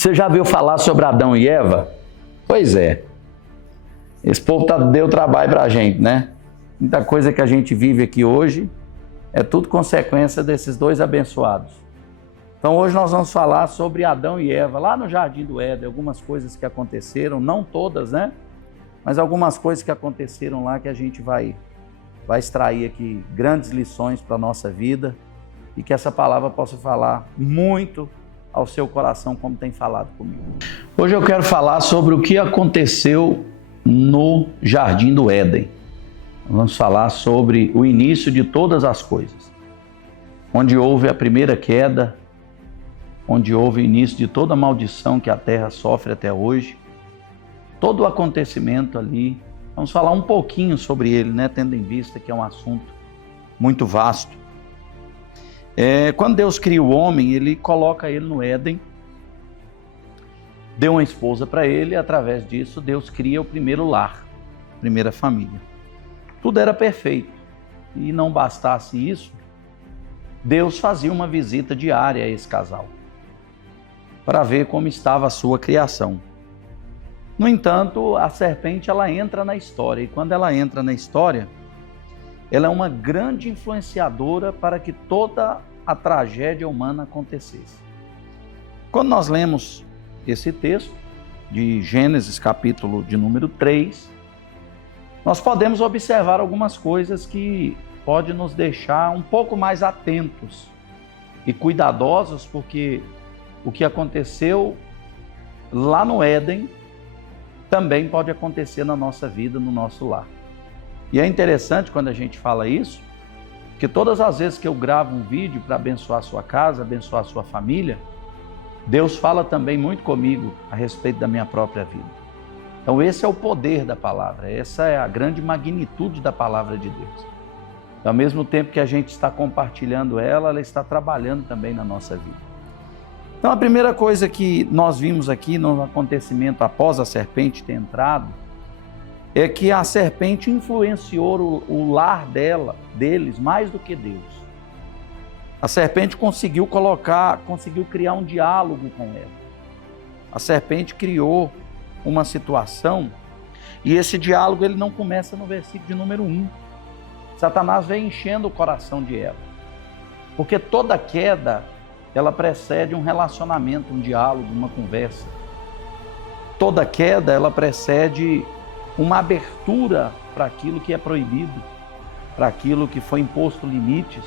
Você já viu falar sobre Adão e Eva? Pois é. Esse povo deu trabalho pra gente, né? Muita coisa que a gente vive aqui hoje é tudo consequência desses dois abençoados. Então hoje nós vamos falar sobre Adão e Eva, lá no Jardim do Éden, algumas coisas que aconteceram, não todas, né? Mas algumas coisas que aconteceram lá que a gente vai extrair aqui grandes lições para a nossa vida e que essa palavra possa falar muito ao seu coração, como tem falado comigo. Hoje eu quero falar sobre o que aconteceu no Jardim do Éden. Vamos falar sobre o início de todas as coisas, onde houve a primeira queda, onde houve o início de toda a maldição que a terra sofre até hoje, todo o acontecimento ali. Vamos falar um pouquinho sobre ele, né? Tendo em vista que é um assunto muito vasto. Quando Deus cria o homem, ele coloca ele no Éden, deu uma esposa para ele, e através disso Deus cria o primeiro lar, a primeira família. Tudo era perfeito. E não bastasse isso, Deus fazia uma visita diária a esse casal, para ver como estava a sua criação. No entanto, a serpente ela entra na história, e quando ela entra na história, ela é uma grande influenciadora para que toda a tragédia humana acontecesse. Quando nós lemos esse texto de Gênesis, capítulo de número 3, nós podemos observar algumas coisas que podem nos deixar um pouco mais atentos e cuidadosos, porque o que aconteceu lá no Éden também pode acontecer na nossa vida, no nosso lar. E é interessante quando a gente fala isso, que todas as vezes que eu gravo um vídeo para abençoar a sua casa, abençoar a sua família, Deus fala também muito comigo a respeito da minha própria vida. Então esse é o poder da palavra, essa é a grande magnitude da palavra de Deus. Ao mesmo tempo que a gente está compartilhando ela está trabalhando também na nossa vida. Então a primeira coisa que nós vimos aqui no acontecimento após a serpente ter entrado, é que a serpente influenciou o lar deles mais do que Deus. A serpente conseguiu criar um diálogo com ela. A serpente criou uma situação, e esse diálogo ele não começa no versículo de número 1. Satanás vem enchendo o coração de Eva, porque toda queda ela precede um relacionamento, um diálogo, uma conversa. Toda queda ela precede uma abertura para aquilo que é proibido, para aquilo que foi imposto limites.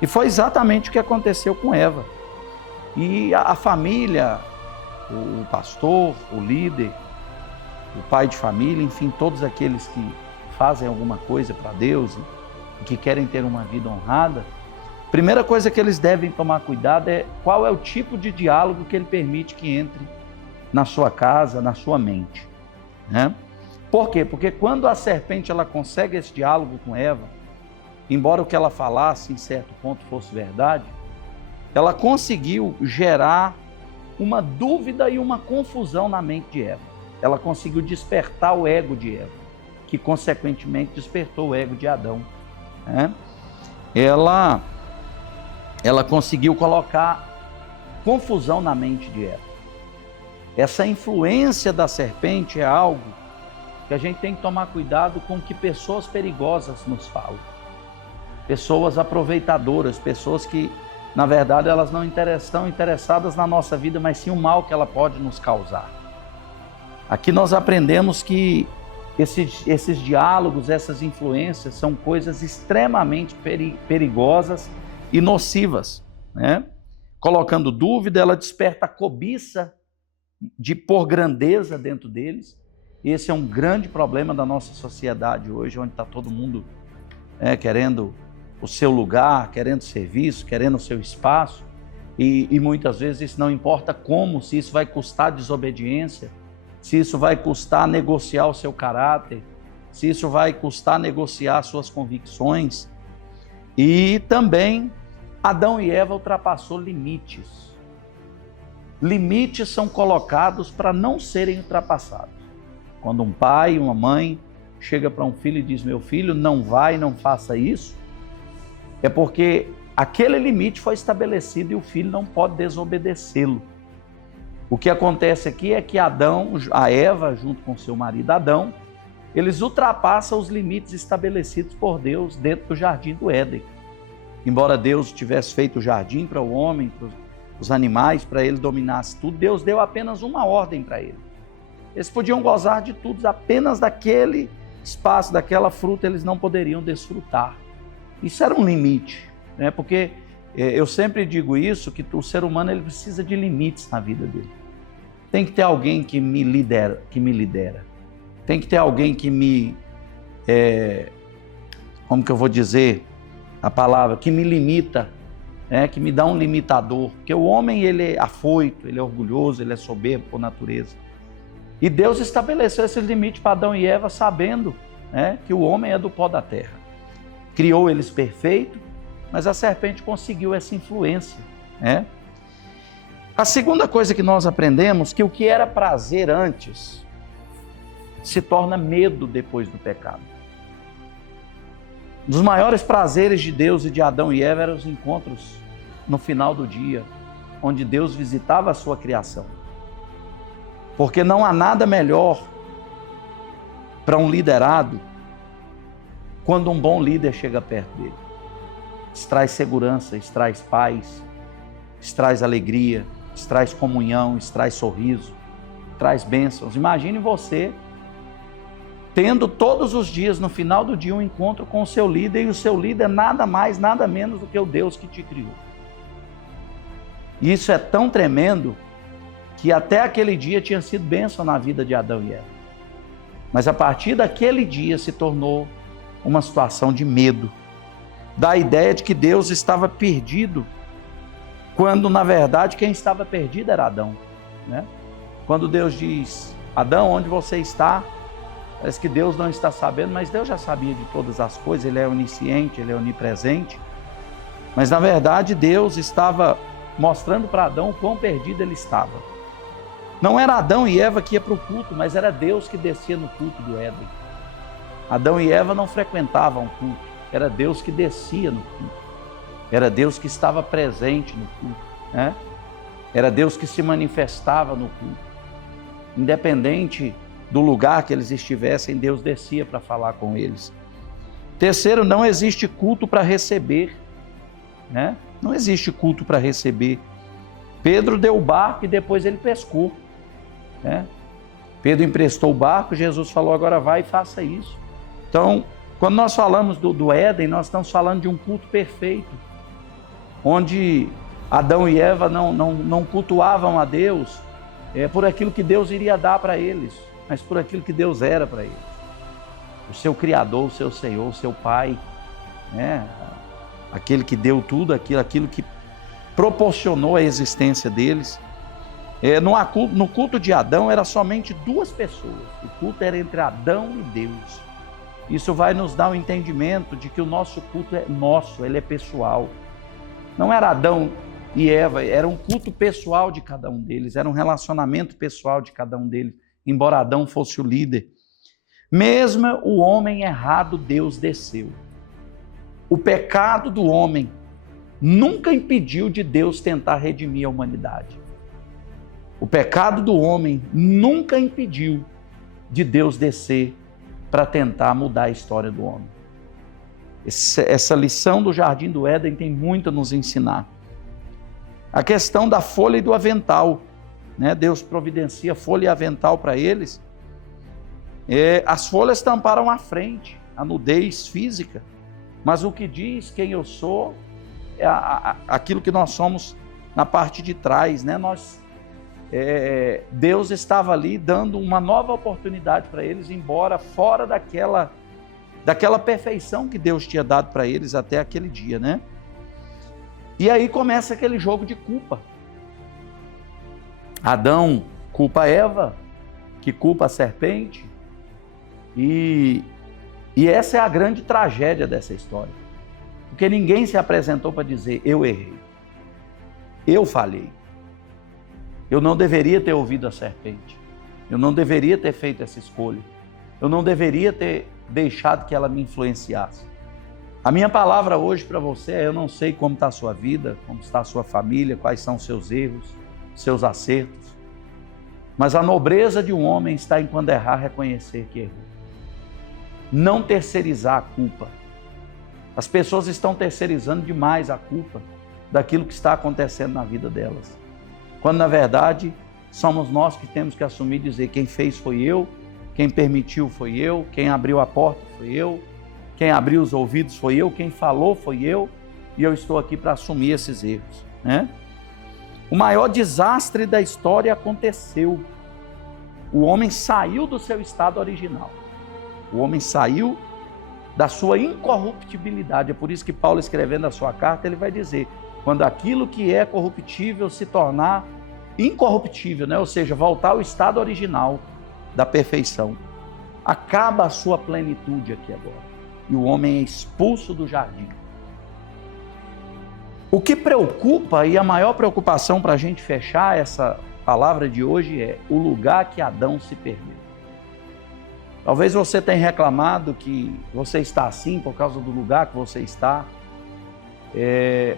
E foi exatamente o que aconteceu com Eva. E a família, o pastor, o líder, o pai de família, enfim, todos aqueles que fazem alguma coisa para Deus e que querem ter uma vida honrada, a primeira coisa que eles devem tomar cuidado é qual é o tipo de diálogo que ele permite que entre na sua casa, na sua mente, né? Por quê? Porque quando a serpente ela consegue esse diálogo com Eva, embora o que ela falasse em certo ponto fosse verdade, ela conseguiu gerar uma dúvida e uma confusão na mente de Eva. Ela conseguiu despertar o ego de Eva, que consequentemente despertou o ego de Adão, né? Ela conseguiu colocar confusão na mente de Eva. Essa influência da serpente é algo que a gente tem que tomar cuidado com que pessoas perigosas nos falam. Pessoas aproveitadoras, pessoas que, na verdade, elas não estão interessadas na nossa vida, mas sim o mal que ela pode nos causar. Aqui nós aprendemos que esses diálogos, essas influências são coisas extremamente perigosas e nocivas, né? Colocando dúvida, ela desperta a cobiça de pôr grandeza dentro deles. Esse é um grande problema da nossa sociedade hoje, onde está todo mundo querendo o seu lugar, querendo serviço, querendo o seu espaço, e muitas vezes isso não importa como, se isso vai custar desobediência, se isso vai custar negociar o seu caráter, se isso vai custar negociar suas convicções. E também Adão e Eva ultrapassou limites. Limites são colocados para não serem ultrapassados. Quando um pai, uma mãe chega para um filho e diz: meu filho, não faça isso, é porque aquele limite foi estabelecido e o filho não pode desobedecê-lo. O que acontece aqui é que a Eva, junto com seu marido Adão, eles ultrapassam os limites estabelecidos por Deus dentro do jardim do Éden. Embora Deus tivesse feito o jardim para o homem, para os animais, para ele dominasse tudo, Deus deu apenas uma ordem para ele. Eles podiam gozar de tudo, apenas daquele espaço, daquela fruta, eles não poderiam desfrutar. Isso era um limite, né? Porque eu sempre digo isso, que o ser humano ele precisa de limites na vida dele. Tem que ter alguém que me lidera. Tem que ter alguém que me, como que eu vou dizer a palavra, que me limita, que me dá um limitador. Porque o homem ele é afoito, ele é orgulhoso, ele é soberbo por natureza. E Deus estabeleceu esse limite para Adão e Eva, sabendo que o homem é do pó da terra. Criou eles perfeitos, mas a serpente conseguiu essa influência. A segunda coisa que nós aprendemos, que o que era prazer antes, se torna medo depois do pecado. Um dos maiores prazeres de Deus e de Adão e Eva eram os encontros no final do dia, onde Deus visitava a sua criação. Porque não há nada melhor para um liderado quando um bom líder chega perto dele. Isso traz segurança, isso traz paz, isso traz alegria, isso traz comunhão, isso traz sorriso, traz bênçãos. Imagine você tendo todos os dias, no final do dia, um encontro com o seu líder, e o seu líder nada mais, nada menos do que o Deus que te criou. E isso é tão tremendo que até aquele dia tinha sido bênção na vida de Adão e Eva. Mas a partir daquele dia se tornou uma situação de medo, da ideia de que Deus estava perdido, quando na verdade quem estava perdido era Adão. Quando Deus diz, Adão, onde você está? Parece que Deus não está sabendo, mas Deus já sabia de todas as coisas, Ele é onisciente, Ele é onipresente. Mas na verdade Deus estava mostrando para Adão o quão perdido ele estava. Não era Adão e Eva que ia para o culto, mas era Deus que descia no culto do Éden. Adão e Eva não frequentavam o culto, era Deus que descia no culto. Era Deus que estava presente no culto. Era Deus que se manifestava no culto. Independente do lugar que eles estivessem, Deus descia para falar com eles. Terceiro, não existe culto para receber. Não existe culto para receber. Pedro deu o barco e depois ele pescou. Pedro emprestou o barco, Jesus falou, agora vai e faça isso. Então, quando nós falamos do Éden, nós estamos falando de um culto perfeito, onde Adão e Eva não cultuavam a Deus por aquilo que Deus iria dar para eles, mas por aquilo que Deus era para eles. O seu Criador, o seu Senhor, o seu Pai, aquele que deu tudo, aquilo que proporcionou a existência deles. No culto de Adão era somente duas pessoas, o culto era entre Adão e Deus. Isso vai nos dar um entendimento de que o nosso culto é nosso, ele é pessoal. Não era Adão e Eva, era um culto pessoal de cada um deles, era um relacionamento pessoal de cada um deles, embora Adão fosse o líder. Mesmo o homem errado, Deus desceu. O pecado do homem nunca impediu de Deus tentar redimir a humanidade. O pecado do homem nunca impediu de Deus descer para tentar mudar a história do homem. Essa lição do Jardim do Éden tem muito a nos ensinar. A questão da folha e do avental, Deus providencia folha e avental para eles. As folhas tamparam a frente, a nudez física, mas o que diz quem eu sou é aquilo que nós somos na parte de trás, Deus estava ali dando uma nova oportunidade para eles, embora fora daquela perfeição que Deus tinha dado para eles até aquele dia, E aí começa aquele jogo de culpa. Adão culpa Eva, que culpa a serpente, e essa é a grande tragédia dessa história, porque ninguém se apresentou para dizer, eu errei, eu falhei. Eu não deveria ter ouvido a serpente. Eu não deveria ter feito essa escolha. Eu não deveria ter deixado que ela me influenciasse. A minha palavra hoje para você é, eu não sei como está a sua vida, como está a sua família, quais são os seus erros, seus acertos. Mas a nobreza de um homem está em, quando errar, reconhecer que errou. Não terceirizar a culpa. As pessoas estão terceirizando demais a culpa daquilo que está acontecendo na vida delas. Quando, na verdade, somos nós que temos que assumir e dizer: quem fez foi eu, quem permitiu foi eu, quem abriu a porta foi eu, quem abriu os ouvidos foi eu, quem falou foi eu, e eu estou aqui para assumir esses erros, né? O maior desastre da história aconteceu. O homem saiu do seu estado original. O homem saiu da sua incorruptibilidade. É por isso que Paulo, escrevendo a sua carta, ele vai dizer: quando aquilo que é corruptível se tornar incorruptível, né? Ou seja, voltar ao estado original da perfeição, acaba a sua plenitude aqui agora. E o homem é expulso do jardim. O que preocupa, e a maior preocupação para a gente fechar essa palavra de hoje, é o lugar que Adão se perdeu. Talvez você tenha reclamado que você está assim por causa do lugar que você está,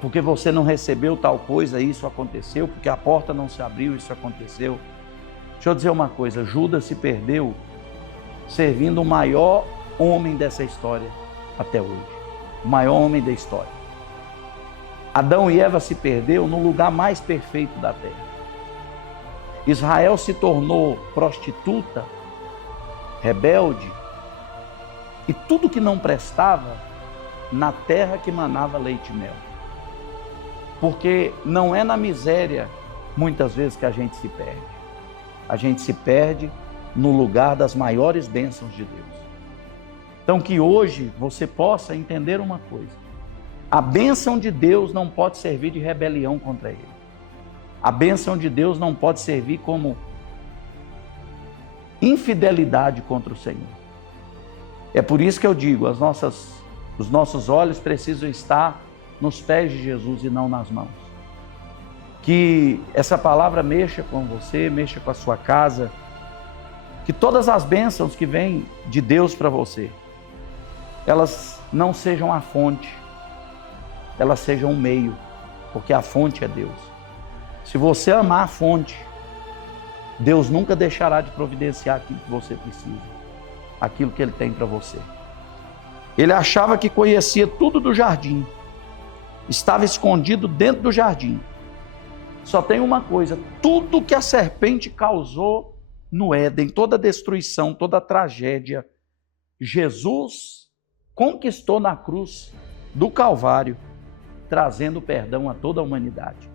porque você não recebeu tal coisa, isso aconteceu, porque a porta não se abriu, isso aconteceu. Deixa eu dizer uma coisa: Judas se perdeu servindo o maior homem dessa história até hoje, o maior homem da história. Adão e Eva se perdeu no lugar mais perfeito da terra. Israel se tornou prostituta, rebelde, e tudo que não prestava na terra que manava leite e mel. Porque não é na miséria, muitas vezes, que a gente se perde. A gente se perde no lugar das maiores bênçãos de Deus. Então, que hoje você possa entender uma coisa: a bênção de Deus não pode servir de rebelião contra Ele. A bênção de Deus não pode servir como infidelidade contra o Senhor. É por isso que eu digo: os nossos olhos precisam estar nos pés de Jesus e não nas mãos. Que essa palavra mexa com você, mexa com a sua casa, que todas as bênçãos que vêm de Deus para você, elas não sejam a fonte, elas sejam um meio, porque a fonte é Deus. Se você amar a fonte, Deus nunca deixará de providenciar aquilo que você precisa, aquilo que Ele tem para você. Ele achava que conhecia tudo do jardim, estava escondido dentro do jardim. Só tem uma coisa: tudo que a serpente causou no Éden, toda a destruição, toda a tragédia, Jesus conquistou na cruz do Calvário, trazendo perdão a toda a humanidade.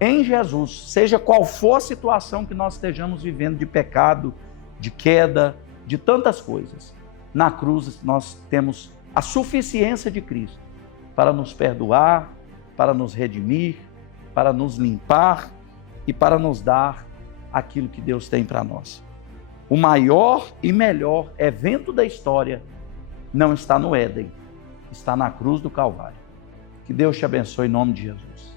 Em Jesus, seja qual for a situação que nós estejamos vivendo de pecado, de queda, de tantas coisas, na cruz nós temos a suficiência de Cristo para nos perdoar, para nos redimir, para nos limpar e para nos dar aquilo que Deus tem para nós. O maior e melhor evento da história não está no Éden, está na cruz do Calvário. Que Deus te abençoe em nome de Jesus.